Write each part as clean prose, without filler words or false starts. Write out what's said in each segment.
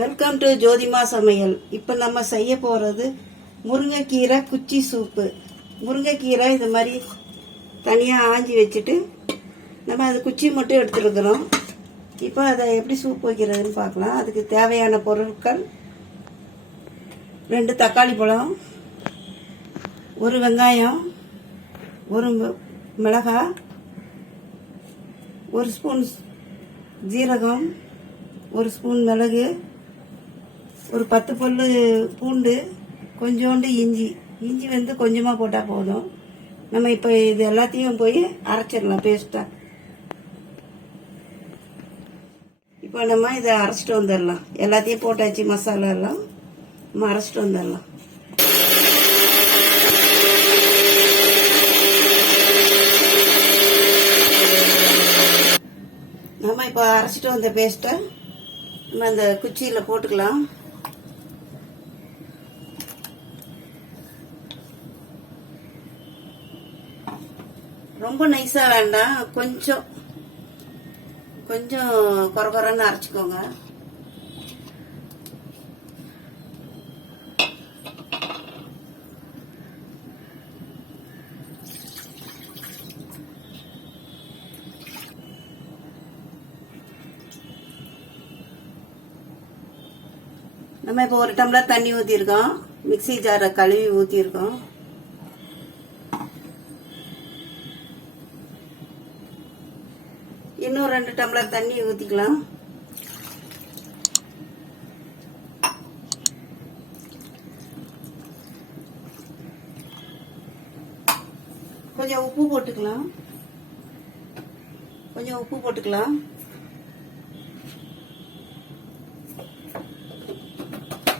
Welcome to ஜோதிமா சமையல். இப்போ நம்ம செய்ய போகிறது முருங்கைக்கீரை குச்சி சூப்பு. முருங்கைக்கீரை இது மாதிரி தனியாக ஆஞ்சி வச்சுட்டு நம்ம அது குச்சி மட்டும் எடுத்துருக்குறோம். இப்போ அதை எப்படி சூப் வைக்கிறதுன்னு பார்க்கலாம். அதுக்கு தேவையான பொருட்கள்: 2 தக்காளி பழம், 1 வெங்காயம், 1 மிளகாய், 1 ஸ்பூன் ஜீரகம், 1 ஸ்பூன் மிளகு, ஒரு 10 பல்லு பூண்டு, கொஞ்சோண்டு இஞ்சி வந்து கொஞ்சமாக போட்டால் போதும். நம்ம இப்போ இது எல்லாத்தையும் போய் அரைச்சிடலாம் பேஸ்ட்டாக. இப்போ நம்ம இதை அரைச்சிட்டு வந்துடலாம். எல்லாத்தையும் போட்டாச்சு, மசாலா எல்லாம் நம்ம அரைச்சிட்டு வந்துடலாம். நம்ம இப்போ அரைச்சிட்டு வந்த பேஸ்ட்டை நம்ம அந்த குச்சியில் போட்டுக்கலாம். ரொம்ப நைஸா வேண்டாம், கொஞ்சம் கொரகொரன்னு அரைச்சிக்கோங்க. நம்ம இப்போ 1 டம்ளர் தண்ணி ஊற்றிருக்கோம். மிக்சி ஜாரை கழுவி ஊற்றிருக்கோம். இன்னும் 2 டம்ளர் தண்ணி ஊற்றிக்கலாம். கொஞ்சம் உப்பு போட்டுக்கலாம்.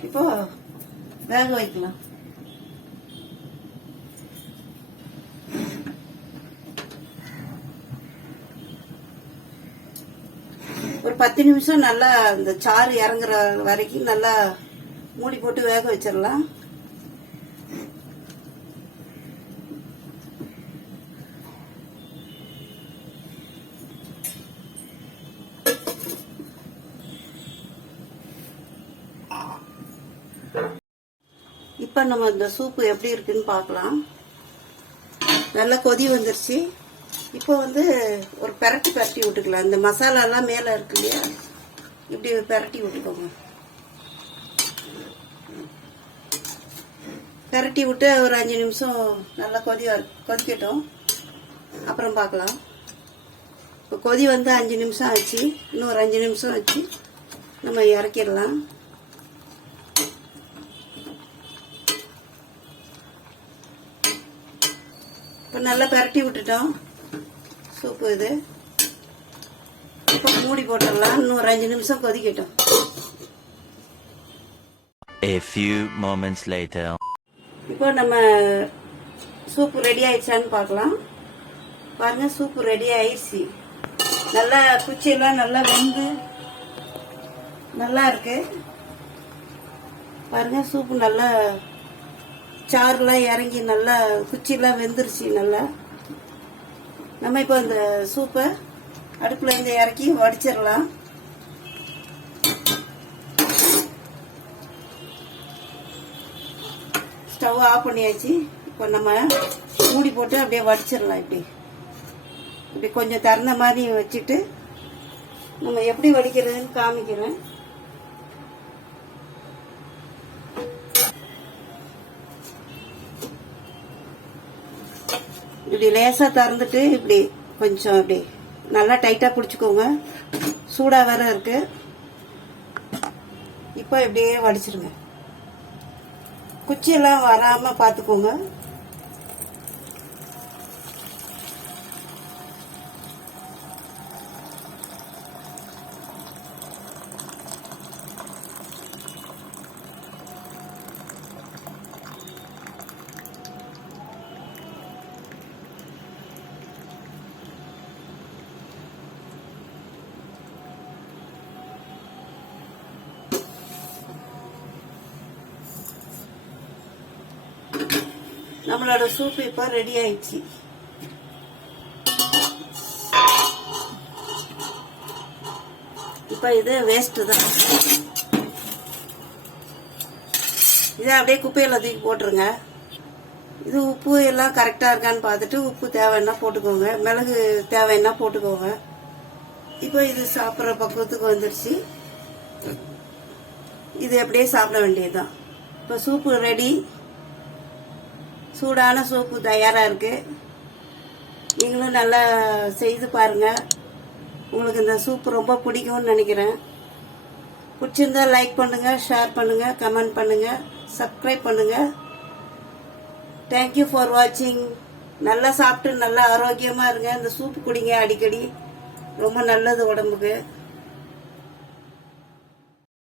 இப்போ வேக வைக்கலாம். ஒரு 10 நிமிஷம் நல்லா இந்த சாறு இறங்குற வரைக்கும் நல்லா மூடி போட்டு வேக வச்சிடலாம். இப்போ நம்ம இந்த சூப்பு எப்படி இருக்குன்னு பார்க்கலாம். நல்லா கொதி வந்துருச்சு. இப்போ வந்து ஒரு பெரட்டி விட்டுக்கலாம். இந்த மசாலாலாம் மேலே இருக்கு இல்லையா, இப்படி பெரட்டி விட்டுக்கோங்க. பெரட்டி விட்டு ஒரு 5 நிமிஷம் நல்லா கொதிக்கட்டும், அப்புறம் பார்க்கலாம். இப்போ கொதி வந்து 5 நிமிஷம் ஆச்சு. இன்னும் ஒரு 5 நிமிஷம் வச்சு நம்ம இறக்கிடலாம். இப்போ நல்லா பெரட்டி விட்டுட்டோம் சூப்பு இது. இப்போ மூடி போட்டுடலாம். இன்னும் ஒரு 5 நிமிஷம் கொதிக்கட்டும். A few moments later. இப்போ நம்ம சூப்பு ரெடி ஆயிடுச்சான்னு பார்க்கலாம். பாருங்க, சூப்பு ரெடி ஆயிடுச்சு. நல்லா குச்சியெல்லாம் நல்லா வெந்து நல்லா இருக்கு. பாருங்க, சூப்பு நல்லா சாறுலாம் இறங்கி நல்லா குச்சியெல்லாம் வெந்துருச்சு நல்லா. நம்ம இப்போ இந்த சூப்பை அடுப்புல இருந்து இறக்கி வடிச்சிடலாம். ஸ்டவ் ஆஃப் பண்ணியாச்சு. இப்போ நம்ம மூடி போட்டு அப்படியே வடிச்சிடலாம். இப்படி கொஞ்சம் திறந்த மாதிரி வச்சுட்டு நம்ம எப்படி வடிக்கிறதுன்னு காமிக்கிறேன். இப்படி லேசா திறந்துட்டு இப்படி கொஞ்சம் இப்படி நல்லா டைட்டா பிடிச்சுக்கோங்க. சூடா வேற இருக்கு. இப்போ இப்படியே வடிச்சிருங்க. குச்சியெல்லாம் வராம பாத்துக்கோங்க. நம்மளோட சூப் இப்போ ரெடி ஆயிடுச்சு. இப்போ இது வேஸ்ட் தான். இதை அப்படியே குப்பையில் தூக்கி போட்டுருங்க. இது உப்பு எல்லாம் கரெக்டாக இருக்கான்னு பார்த்துட்டு உப்பு தேவைன்னா போட்டுக்கோங்க, மிளகு தேவைன்னா போட்டுக்கோங்க. இப்போ இது சாப்பிட்ற பக்குவத்துக்கு வந்துடுச்சு. இது அப்படியே சாப்பிட வேண்டியதுதான். இப்போ சூப்பு ரெடி. சூடான சூப்பு தயாராக இருக்கு. நீங்களும் நல்லா செய்து பாருங்க. உங்களுக்கு இந்த சூப்பு ரொம்ப பிடிக்கும்னு நினைக்கிறேன். பிடிச்சிருந்தா லைக் பண்ணுங்க, ஷேர் பண்ணுங்க, கமெண்ட் பண்ணுங்க, சப்ஸ்கிரைப் பண்ணுங்க. தேங்க்யூ ஃபார் வாட்சிங். நல்லா சாப்பிட்டு நல்லா ஆரோக்கியமா இருங்க. இந்த சூப்பு குடிங்க அடிக்கடி, ரொம்ப நல்லது உடம்புக்கு.